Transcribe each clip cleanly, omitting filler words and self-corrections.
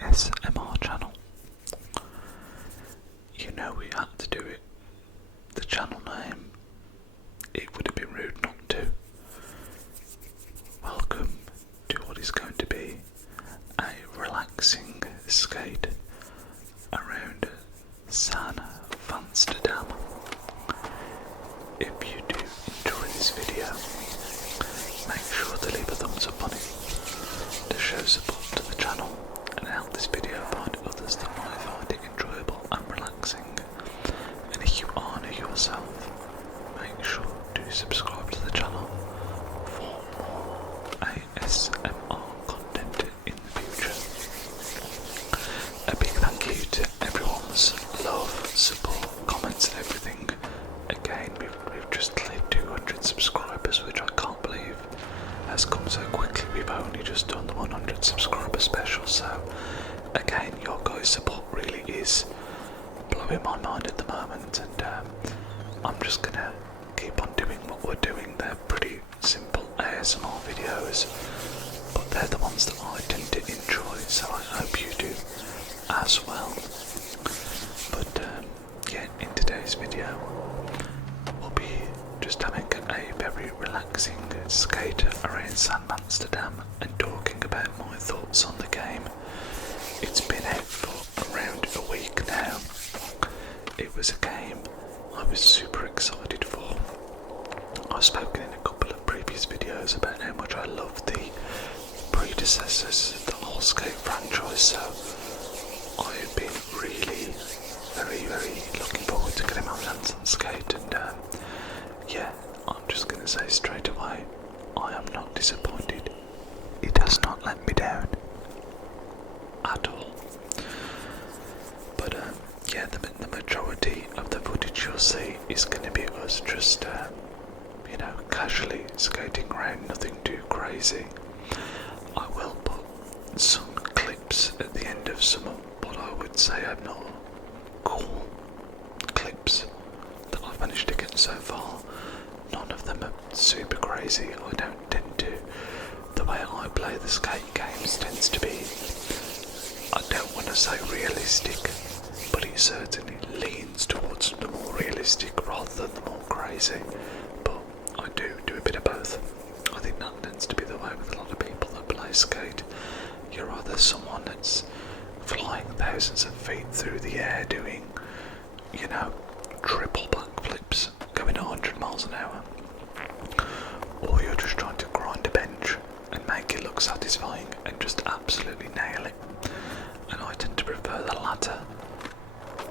ASMR channel. You know we had to do it. The channel name, it would have been rude not to. Welcome to what is going to be a relaxing skate around San Vansterdam. If you do enjoy this video, make sure to leave a thumbs up on it to show support to the channel and help this video find others that might find it enjoyable and relaxing. And if you are new yourself, make sure to subscribe to the channel for more ASMR content in the future. A big thank you to everyone's love, support, comments and everything. Again, we've just cleared 200 subscribers, which I can't believe has come so quickly. We've only just done the 100 subscriber special, so again, your guys' support really is blowing my mind at the moment, and I'm just gonna keep on doing what we're doing. They're pretty simple ASMR videos, but they're the ones that I tend to enjoy, so I hope you do as well. But yeah, in today's video we'll be just having a very relaxing skate around San Vansterdam and talking about my thoughts on the game. It's been out for around a week now. It was a game I was super excited for. I've spoken in a couple of previous videos about how much I love the predecessors, the whole skate franchise, so I've been really very looking forward to getting my hands on skate, and yeah, I'm just going to say straight away, I am not disappointed. It has not let me down at all. But yeah, the majority of the footage you'll see is going to be us just casually skating around, nothing too crazy. I will put some clips at the end of some of what I would say are not cool clips that I've managed to get so far. None of them are super crazy. I don't tend to. The way I play the skate games tends to be, I don't want to say realistic, but it certainly leans towards the more realistic rather than the more crazy. But I do a bit of both. I think that tends to be the way with a lot of people that play skate. You're either someone that's flying thousands of feet through the air doing, triple backflips, going 100 miles an hour, or you're just trying to grind a bench and make it look satisfying and just absolutely nail it. And I tend to prefer the latter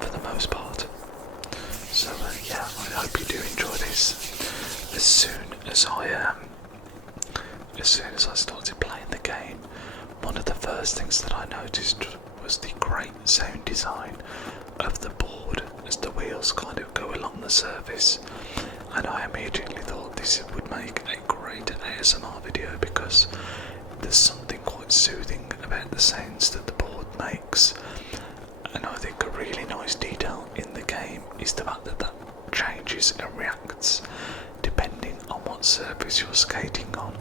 for the most part. So yeah, I hope you do enjoy this. As soon as I started playing the game, one of the first things that I noticed was the great sound design of the board as the wheels kind of go along the surface, and I immediately thought this would make a great ASMR video because there's something quite soothing about the sounds that the board makes. And I think a really nice detail in the game is the fact that changes and reacts depending on what surface you're skating on.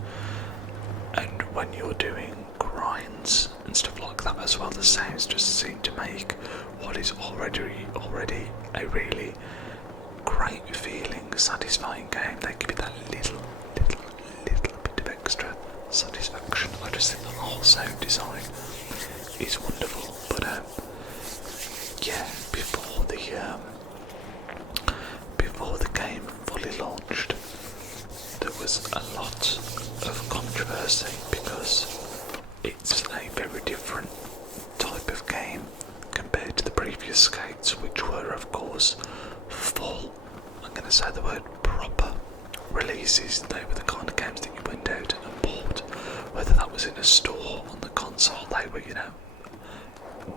And when you're doing grinds and stuff like that as well, the sounds just seem to make what is already a really great feeling, satisfying game. They give you that little bit of extra satisfaction. I just think the whole sound design is wonderful. But yeah, before the game fully launched, there was a lot of controversy because it's a very different type of game compared to the previous skates, which were of course full, I'm going to say the word proper releases. They were the kind of games that you went out and bought, whether that was in a store on the console. They were,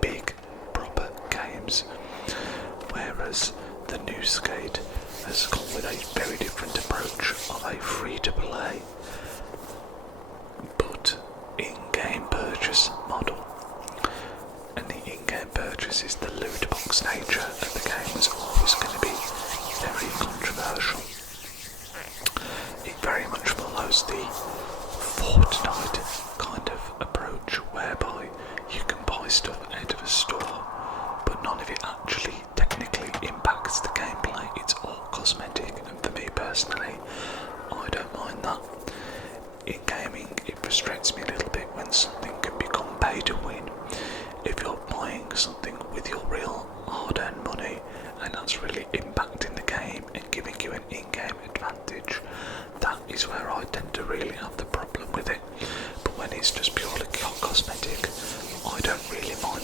big proper games, whereas the new skate has gone with a very different approach of a free-to-play but in-game purchase model. And the in-game purchase is the loot box nature of the game is always going to be very controversial. It very much follows the Fortnite kind of approach whereby you can buy stuff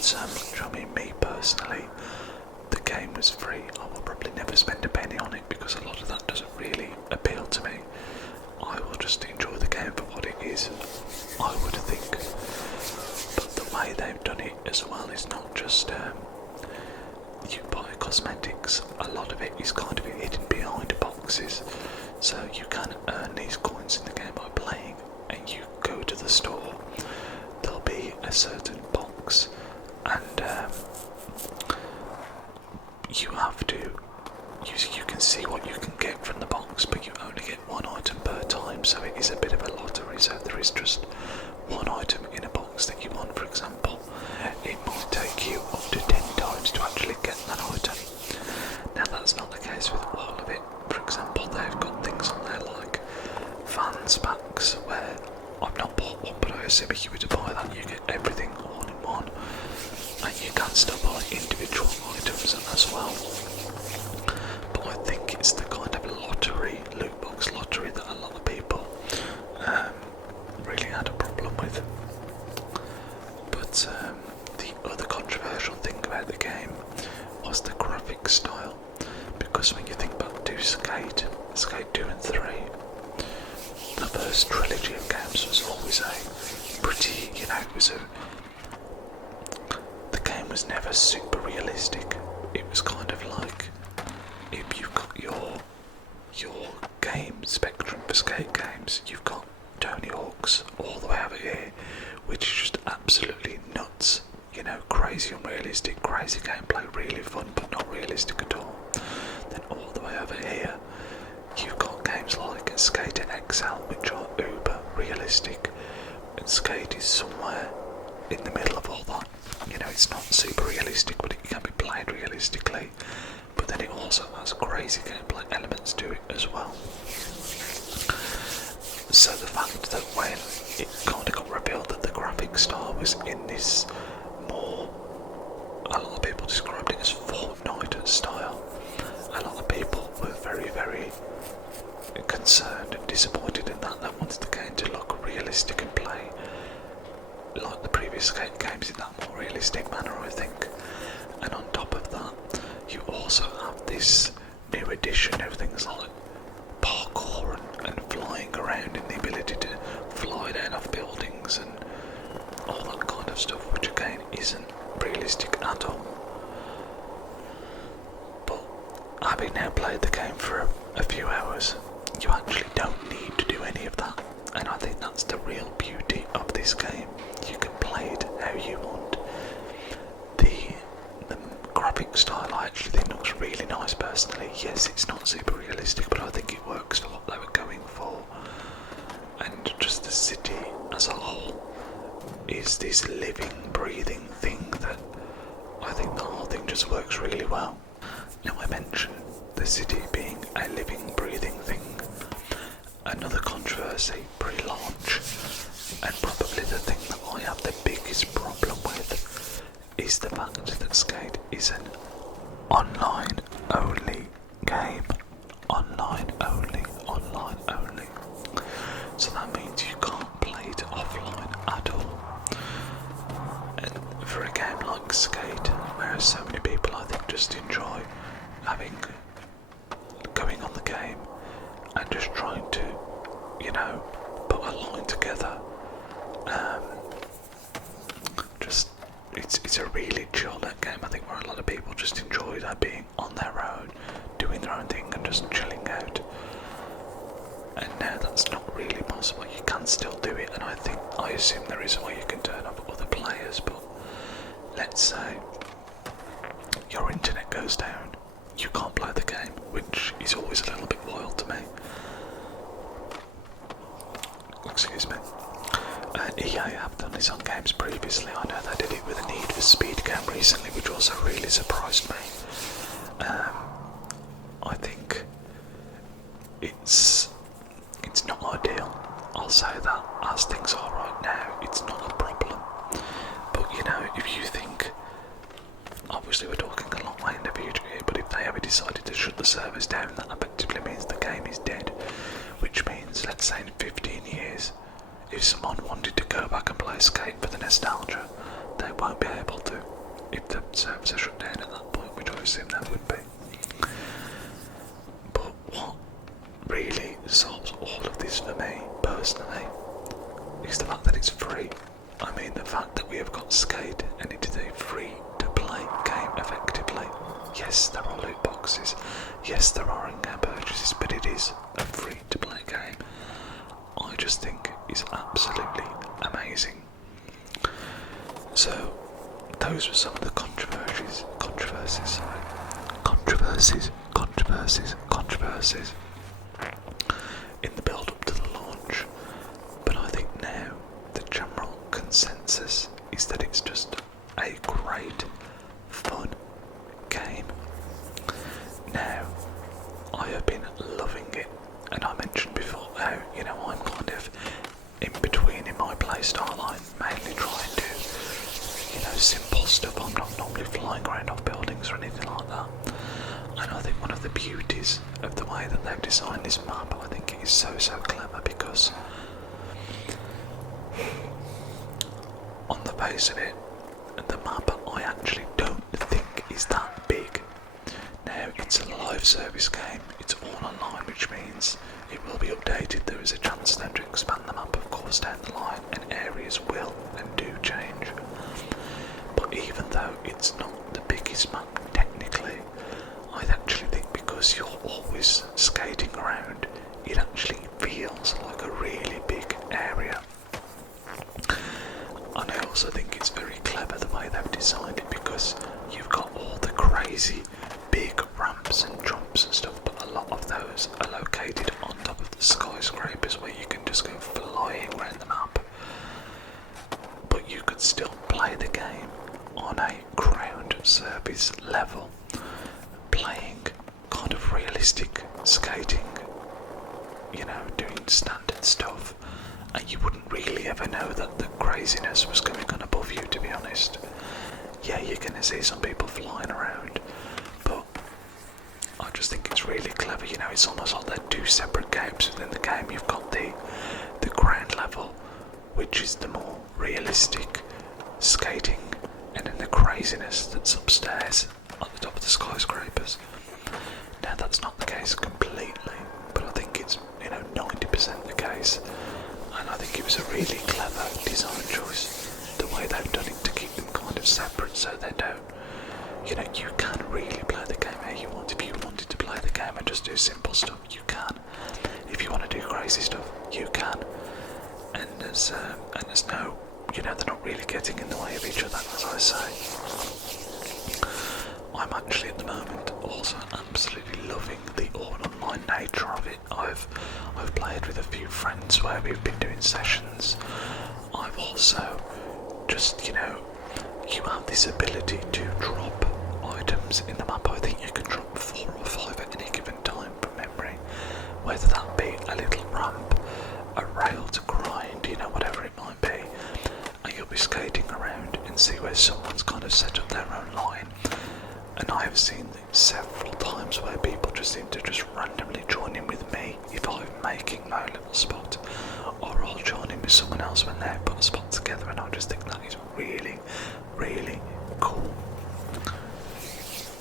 so much. I mean, me personally, the game was free. I will probably never spend a penny on it because a lot of that doesn't really appeal to me. I will just enjoy the game for what it is, I would think. But the way they've done it as well is not just you buy cosmetics. A lot of it is kind of hidden behind boxes, so you can earn these coins in the game by playing. And you go to the store, there'll be a certain box, and you have to. You can see what you can get from the box, but you only get one item per time, so it is a bit of a lottery. So there is just one item in a box that you want, for example. It might take you up to 10 times to actually get that item. Now that's not the case with all of it. For example, they've got things on there like Vans packs, where I've not bought one, but I assume if you were to buy that, you get everything all in one, and you can still buy individual items as well. But I think it's the kind of lottery, loot box lottery, that a lot of people really had a problem with. But the other controversial thing about the game was the graphic style, because when you think about Skate 2 and 3, the first trilogy of games was always a pretty, the game was never super realistic. It was kind of like, if you've got your game spectrum for skate games, you've got Tony Hawk's all the way over here, which is just absolutely nuts, crazy unrealistic, crazy gameplay, really fun but not realistic at all. Then all the way over here, you've got games like Skate XL, which are uber realistic, and Skate is somewhere in the middle of all that. It's not super realistic, but it can be played realistically. But then it also has crazy gameplay elements to it as well. So the fact that when it kind of got revealed that the graphic style was in this more, a lot of people described it as Fortnite style. A lot of people were very, very concerned and disappointed in that. They wanted the game to look realistic and play like the previous games in that more realistic manner, I think. And on top of that, you also have this new addition of things like parkour and flying around, and the ability to fly down off buildings and all that kind of stuff, which again isn't realistic at all. But having now played the game for a few hours, you actually don't need to do any of that, and I think that's the real beauty of this game. You can play it how you want. The graphic style I actually think looks really nice personally. Yes, it's not super realistic, but I think it works for what they were going for. And just the city as a whole is this living, breathing thing that I think the whole thing just works really well. Now, I mentioned the city being a living, breathing thing. Another controversy pre-launch, and probably the thing that I have the biggest problem with, is the fact that Skate is an online only game. Online only. So that means you can't play it offline at all. And for a game like Skate, where so many people I think just enjoy going on the game and just trying to, put a line together, it's a really chilled out game, I think, where a lot of people just enjoy that, being on their own, doing their own thing and just chilling out. And now that's not really possible. You can still do it, and I assume there is a way you can turn off other players, but let's say your internet goes down, you can't play the game, which is always a little bit wild to me. Excuse me. EA have done this on games previously. I know they did it with a Need for Speed game recently, which also really surprised me. I think it's not ideal. I'll say that. As things are right now, it's not a problem. But if you think, obviously we're talking a long way in the future here, but if they ever decided to shut the servers down, that effectively means the game is dead. Which means, let's say in 15 years, if someone wanted to go back and play Skate for the nostalgia, they won't be able to. if the servers are shut down at that point, which I assume that would be. But what really solves all of this for me, personally, is the fact that it's free. I mean, the fact that we have got Skate and it is a free-to-play game, effectively. Yes, there are loot boxes. Yes, there are in-game purchases, but it is a free-to-play game. I just think it's absolutely amazing. So, those were some of the controversies in the build-up to the launch. But I think now the general consensus is that it's just a great, fun game. Now, I have been loving it, and I mentioned before how, you know, I'm kind of in between in my playstyle. I'm mainly trying to, you know, simple stuff. I'm not normally flying around off buildings or anything like that. And I think one of the beauties of the way that they've designed this map, I think it is so clever, because on the face of it, the map I actually don't think is that big. Now, it's a live service game, it's all online, which means it will be updated. There is a chance then to expand the map, of course, down the line, and areas will and do change. But even though it's not the biggest map technically, I actually think because you're always skating around, it actually feels like a really big area. And I also think it's very clever the way they've designed it, because you've got all the crazy big ramps and jumps and stuff, but a lot of those are located on top of the skyscrapers where you can just go flying around the map. But you could still play the game on a ground surface level, playing kind of realistic skating, you know, doing standard stuff, and you wouldn't really ever know that the craziness was going on above you, to be honest. Yeah, you're going to see some people flying around, but I just think it's really clever. You know, it's almost like they're two separate games within the game. You've got the ground level, which is the more realistic skating, and then the craziness that's upstairs at the top of the skyscrapers. Now, that's not the case completely, but I think it's, you know, 90% the case. And I think it was a really clever design choice, the way they've done it, to keep them kind of separate so they don't, you know, you can really play the game how you want. If you wanted to play the game and just do simple stuff, you can. If you want to do crazy stuff, you can. And there's no, you know, they're not really getting in the way of each other, as I say. I'm actually at the moment also absolutely loving the all-online nature of it. I've played with a few friends where we've been doing sessions. I've also just, you know, you have this ability to drop items in the map. I think you can drop 4 or 5 at any given time from memory, whether that be a little ramp, a rail to grind, you know, whatever it might be, and you'll be skating around and see where someone's kind of set up their own line. And I have seen several times where people just seem to just randomly join in with me if I'm making my little spot, or I'll join in with someone else when they put a spot together, and I just think that is really, really cool.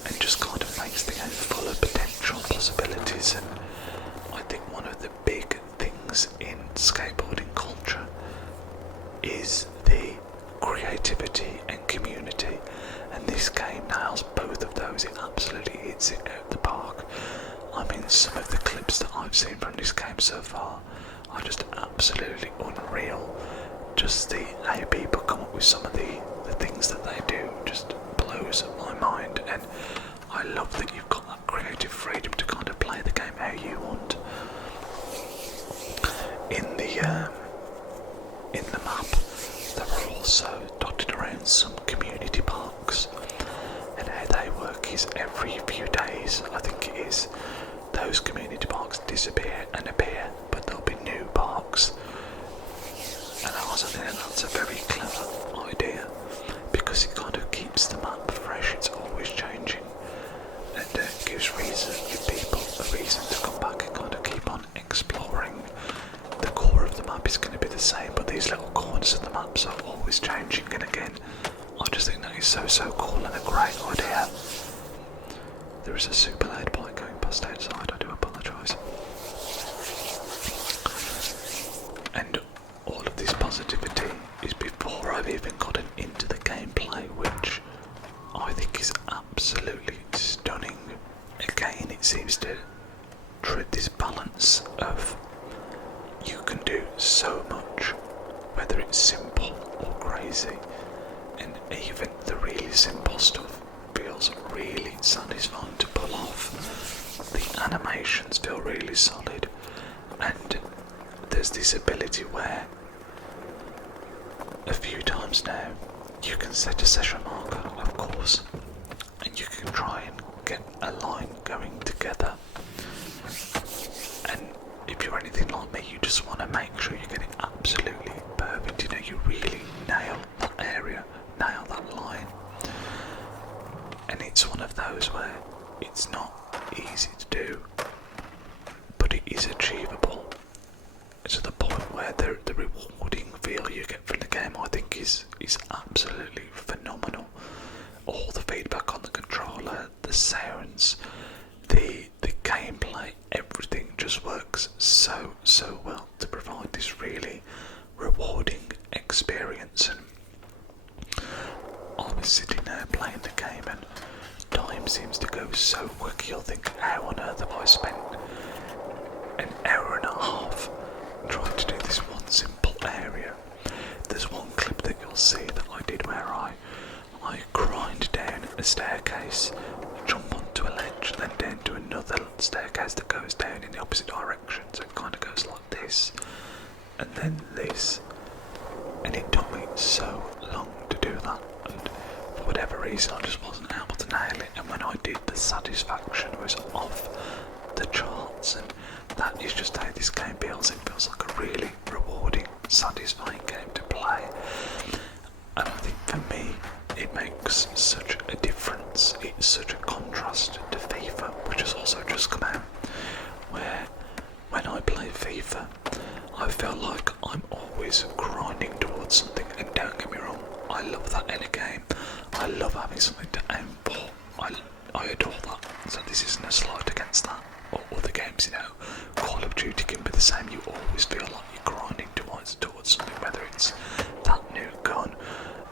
And just kind of makes the game full of potential possibilities. And I think one of the big things in skateboarding culture is the creativity and community, and this game nails both of those. It absolutely hits it out the park. I mean, some of the clips that I've seen from this game so far are just absolutely unreal. Just the how people come up with some of the things that they do just blows my mind, and I love that you've got that creative freedom to kind of play the game how you want. In the map, there are also dotted around some community parks, and how they work is every few days, I think it is, those community parks disappear and appear, but there'll be new parks. And I also think that's a very clever idea, because it kind of keeps the map fresh. It's always changing, and gives people a reason to come back and kind of keep on exploring. The core of the map is going to be the same, but these little corners of the maps are always changing, and again, I just think that is so cool and a great idea. There is a super loud bike going past outside, I do apologise. And all of this positivity is before I've even gotten into the gameplay, which I think is absolutely stunning. Again, it seems to tread this balance of you can do so much, whether it's simple or crazy, and even the really simple stuff feels really satisfying to pull off. The animations feel really solid, and there's this ability where a few times now you can set a session marker, of course, and you can try and get a line going together. And if you're anything like me, you just want to make sure you get it absolutely perfect. You know, you really nail that area, nail that line. And it's one of those where it's not easy to do, but it is achievable. To the point where the rewarding feel you get from the game, I think, is absolutely phenomenal. All the feedback on the controller, the sounds, the gameplay, everything just works so well to provide this really rewarding experience. And I was sitting there playing the game, and time seems to go so quick. You'll think, how on earth have I spent an hour and a half trying to do this one simple area? There's one clip that you'll see that I did where I grind down a staircase, jump onto a ledge, then down to another staircase that goes down in the opposite direction, so it kind of goes like this and then this, and it took me so long to do that, and for whatever reason I just wasn't able to nail it. And when I did, the satisfaction was off the charts, and that is just how this game feels. It feels like a really rewarding, satisfying game to play. And I think for me, it makes such a difference. It's such a contrast to FIFA, which has also just come out, where when I play FIFA, I feel like I'm always grinding towards something. And don't get me wrong, I love that in a game. I love having something to aim for. I adore that. So this isn't a slight against that. Or other games, you know, Call of Duty can be the same. You always feel like you're grinding towards something, whether it's that new gun,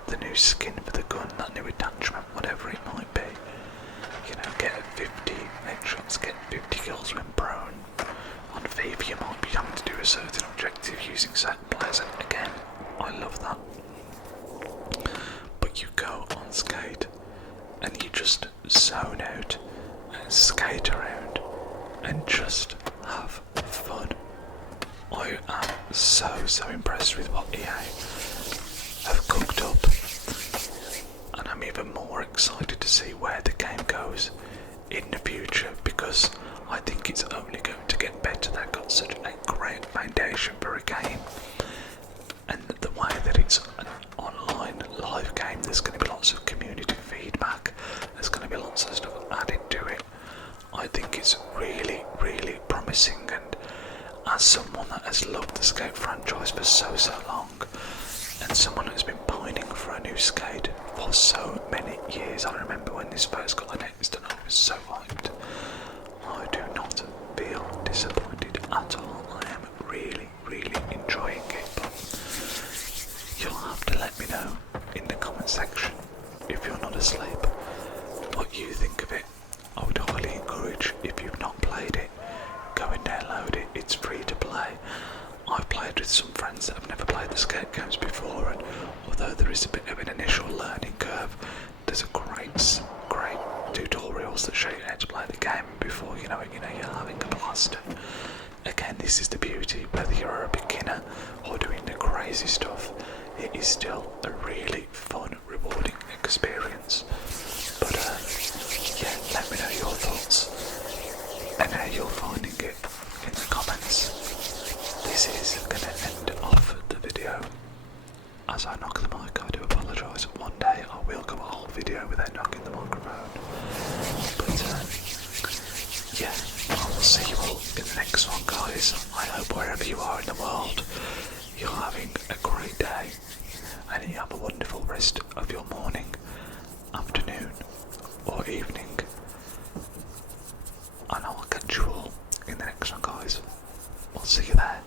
the new skin for the gun, that new attachment, whatever it might be. You know, get 50 headshots, get 50 kills when prone. On FIFA you might be having to do a certain objective using certain players, and again, I love that. But you go on Skate and you just zone out and skate around and just have fun. I am so impressed with what EA have cooked up, and I'm even more excited to see where the game goes in the future, because I think it's only going to get better. They've got such a great foundation for a game, and the way that it's an online live game, there's going to be lots of community feedback, there's going to be lots of stuff added to it. I think it's really promising, and as someone that has loved the Skate franchise for so long, and someone who's been pining for a new Skate for so many years, I remember when this first got announced and I was so hyped. I do not feel disappointed at all. I am really enjoying it, but you'll have to let me know in the comment section, if you're not asleep, what you think of it. I would highly encourage, if you've not played it, go and download it. It's free to play. I've played with some friends that have never played the Skate games before, and although there is a bit of an initial learning curve, there's a great tutorials that show you how to play the game. Before you know it, you're having a blast. And again, this is the beauty, whether you're a beginner or doing the crazy stuff, it is still a really fun, rewarding experience. But yeah, let me know your thoughts and how you're finding it in the comments. This is going to end off the video. As I knock the mic, I do apologise. One day I will go a whole video without knocking the microphone. But yeah, I will see you all in the next one, guys. I hope wherever you are in the world, you're having a great day and you have a wonderful rest rest of your morning, afternoon, or evening. And I will catch you all in the next one, guys. I'll see you there.